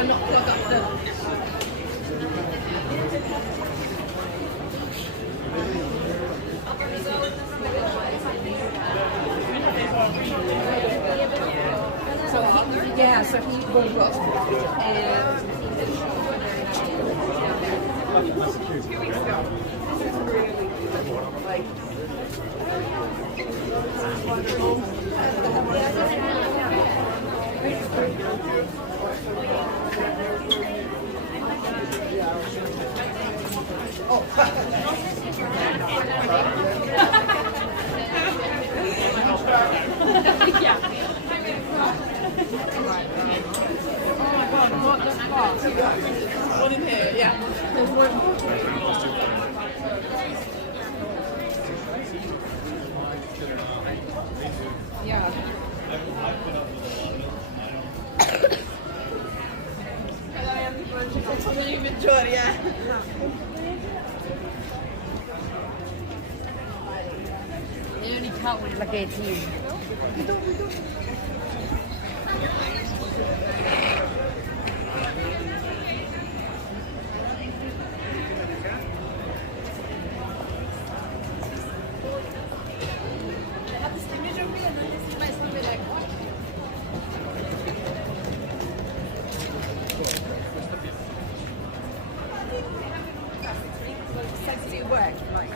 to not plug up the. So he was and 2 weeks ago. This is really like wonderful. Yeah. One in here, yeah. There's one. Yeah. Something you've enjoyed, yeah. They only count when it's like 18. Work, like.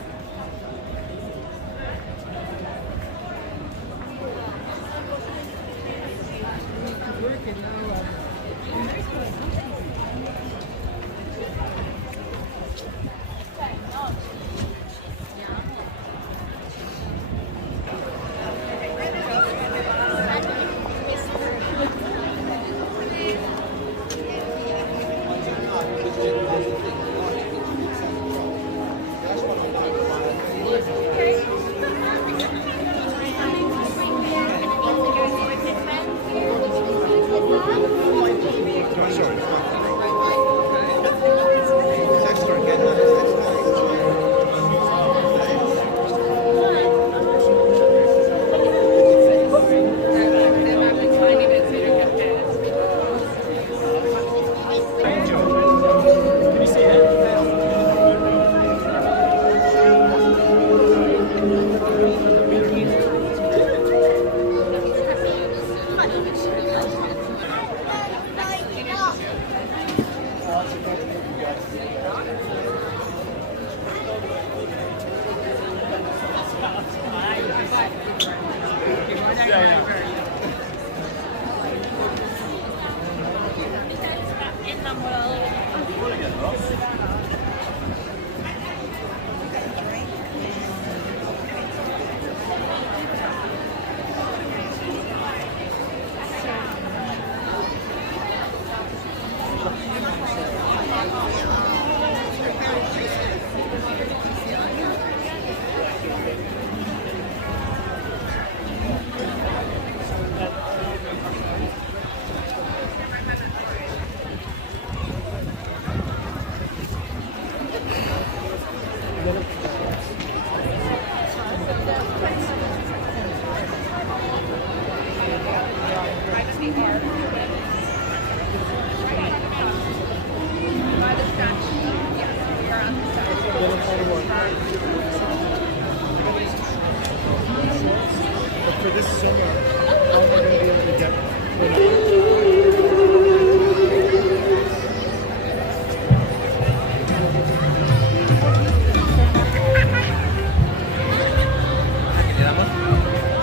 For this summer, how am I going to be able to get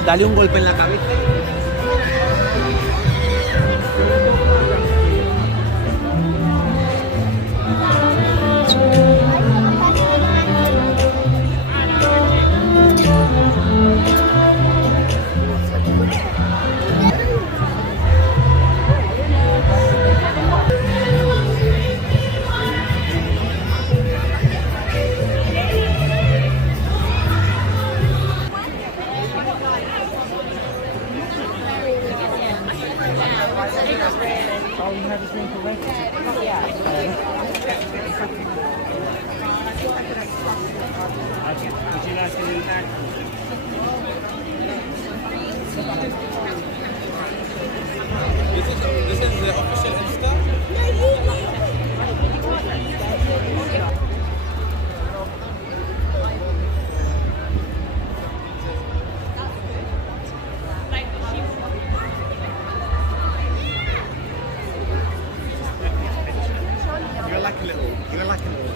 Dale un golpe en la cabeza. all you have is room for rental? Yeah. Would you like to do that? This is the official Insta? little. You know, like a little.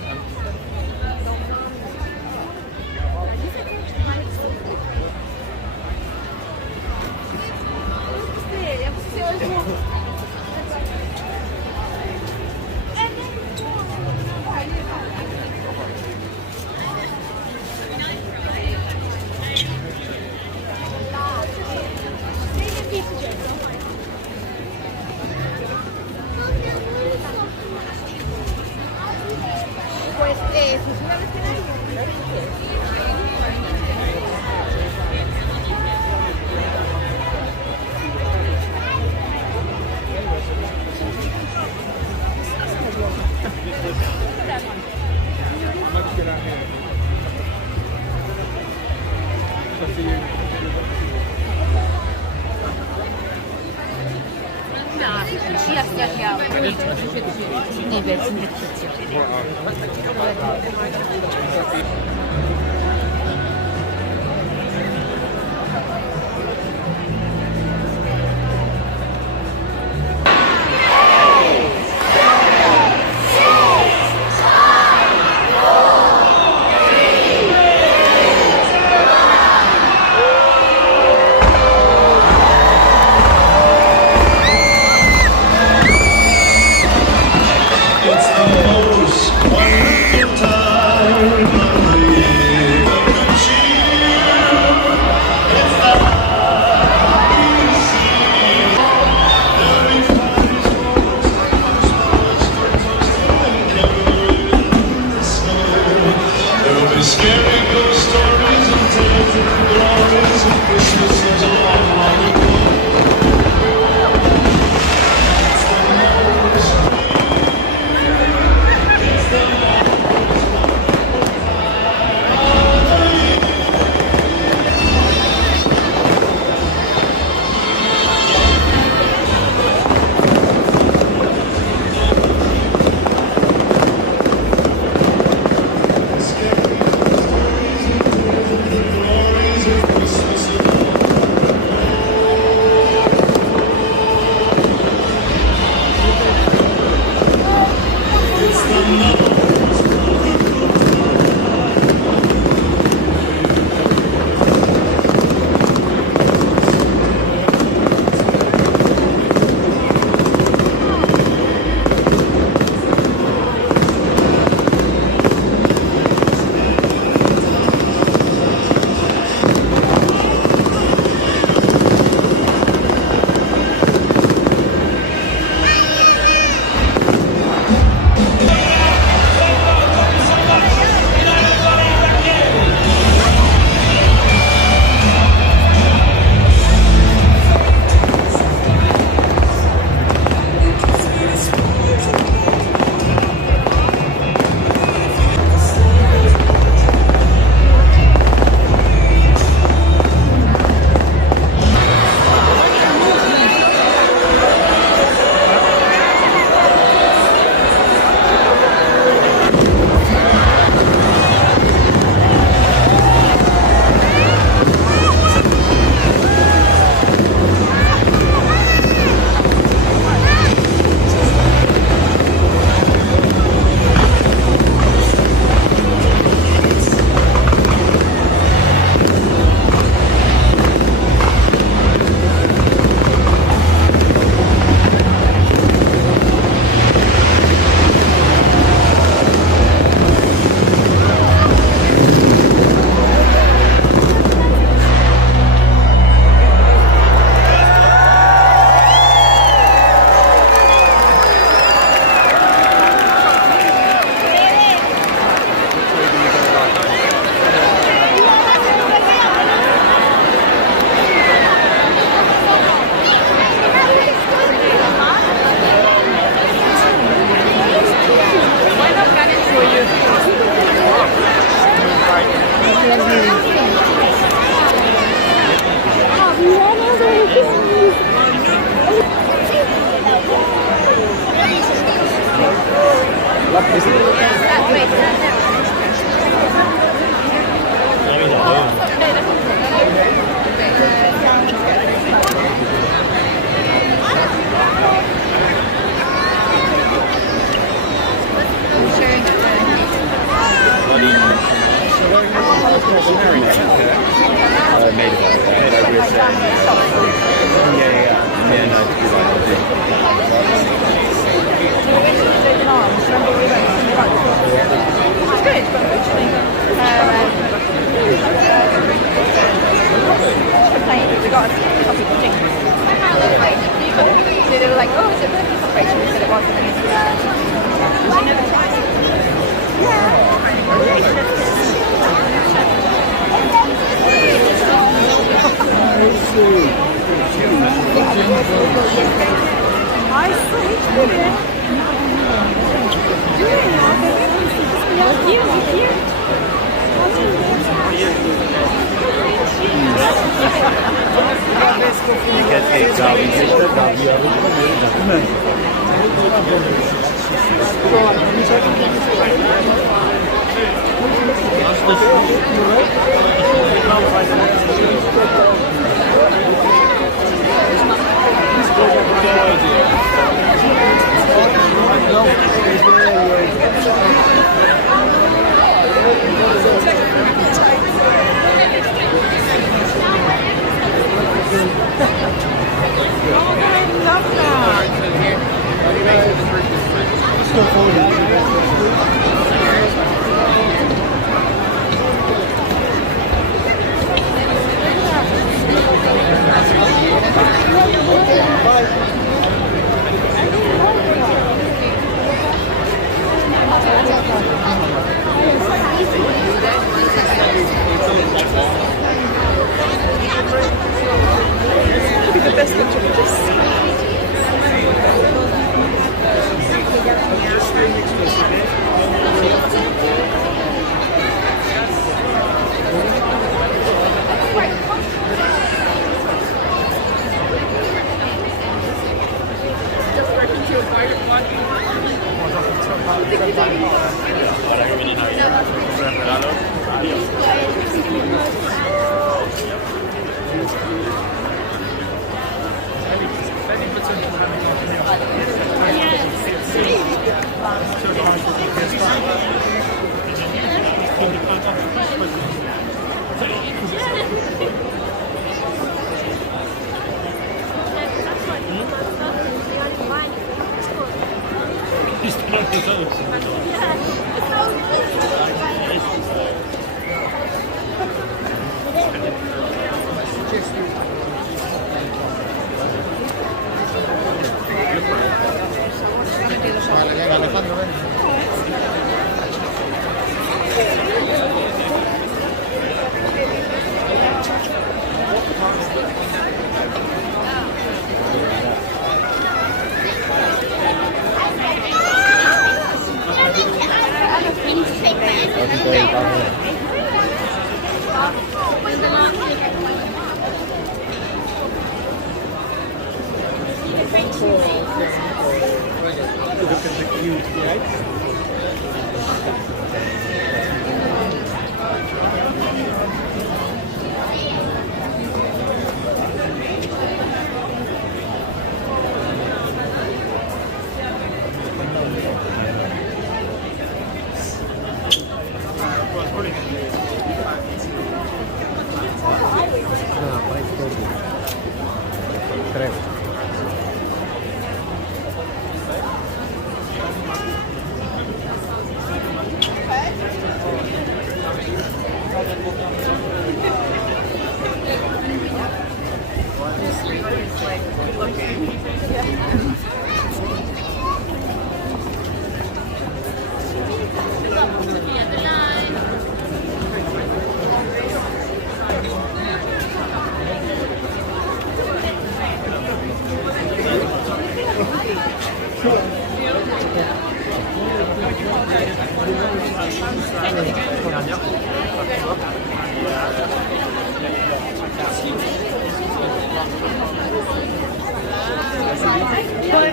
Pues si sube al escenario, lo dice. Let's get out here. Let's see you. 시야. 네, 진짜 귀엽죠. It's the most wonderful time of the year. Good cheer. It's the happy season. Everybody's covered in the snow. There'll be scary ghost stories and tales of the glories of Christmas and a long, long ago. Made it. Like we were saying. Yeah. Yeah, no, it's good idea. It's good, but unfortunately, we got a couple of things. So they were like, oh, is it birthday celebration? We said it wasn't. She never tried.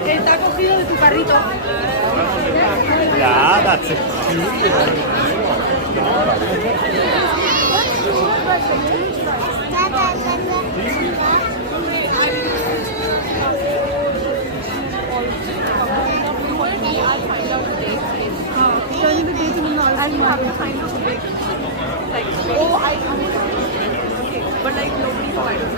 Está cogido de tu carrito. Yeah, that's it. And you have to find out the big, like, oh, I What's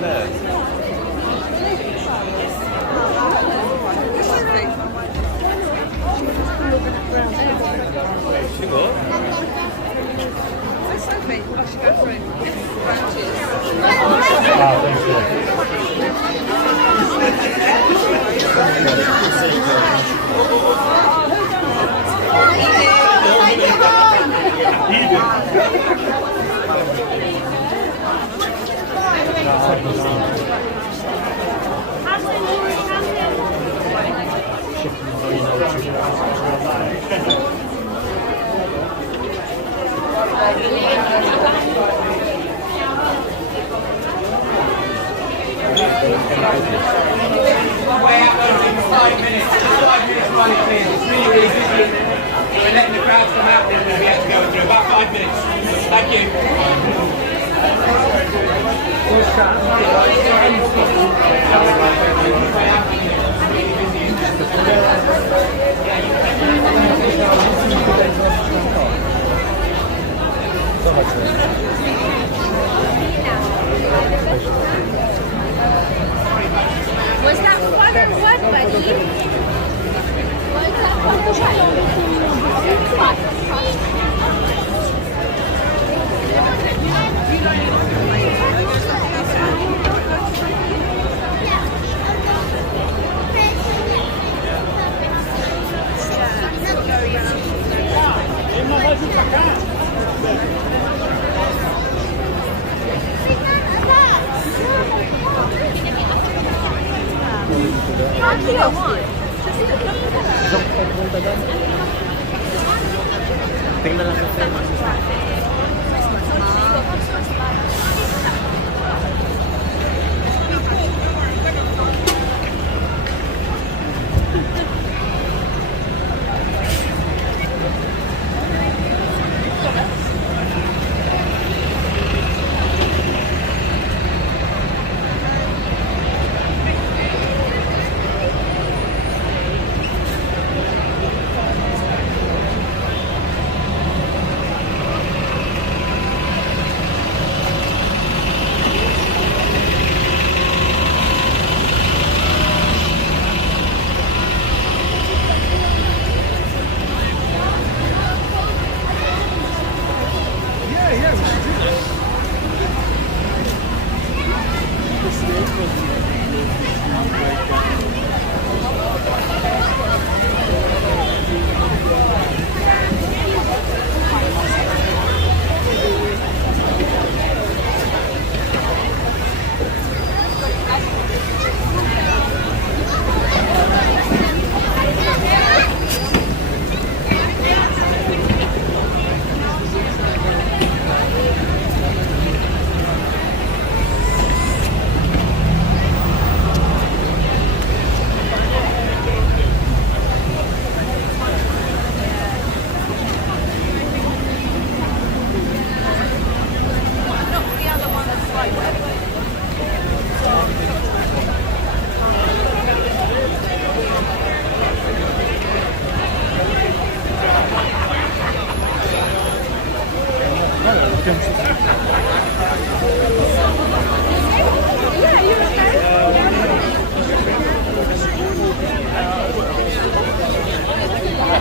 that? 이거? It's okay. I should go for it. Branches. Ah, thank you. Way out there in 5 minutes. 5 minutes running, please. It's really, really busy in there. We're letting the crowds come out there and we have to go through about 5 minutes. Thank you. Was that fun or what, buddy? Was that fun or Tingnan lang sa film.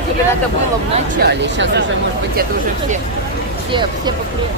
Тебе надо было в начале. Сейчас уже, может быть, это уже все покрыли.